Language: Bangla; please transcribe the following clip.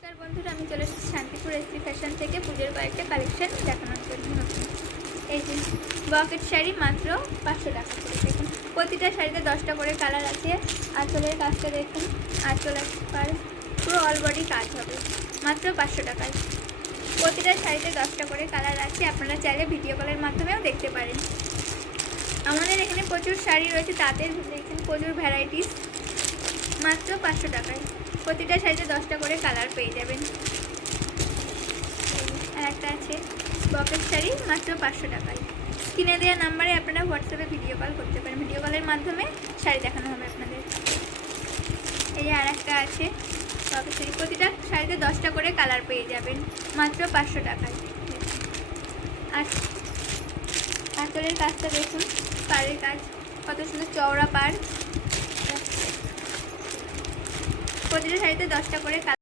নমস্কার বন্ধুরা, আমি চলে এসেছি শান্তিপুর এসপি ফ্যাশন থেকে পুজোর কয়েকটা কালেকশন দেখানোর জন্য। এই যে বকেট শাড়ি মাত্র 500 টাকা করে। দেখুন প্রতিটা শাড়িতে 10টা করে কালার আছে। আঁচলের কাজটা দেখুন, আঁচলের পার পুরো অল বডি কাজ হবে মাত্র 500 টাকায়। প্রতিটা শাড়িতে 10টা করে কালার আছে, আপনারা চাইলে ভিডিও কলের মাধ্যমেও দেখতে পারেন। আমাদের এখানে প্রচুর শাড়ি রয়েছে, তাদের দেখুন প্রচুর ভ্যারাইটিস মাত্র 500 টাকায়। প্রতিটা শাড়িতে 10টা করে কালার পেয়ে যাবেন। আর একটা আছে বকেট শাড়ি মাত্র 500 টাকায়। স্ক্রিনে দেওয়া নাম্বারে আপনারা হোয়াটসঅ্যাপে ভিডিও কল করতে পারেন, ভিডিও কলের মাধ্যমে শাড়ি দেখানো হবে আপনাদের। এই যে আর একটা আছে বকেট শাড়ি, প্রতিটা শাড়িতে 10টা করে কালার পেয়ে যাবেন মাত্র 500 টাকায়। আর আঁচলের কাজটা দেখুন, পাড়ের কাজ কত সুন্দর চওড়া পাড়। প্রতিটা শাড়িতে 10টা করে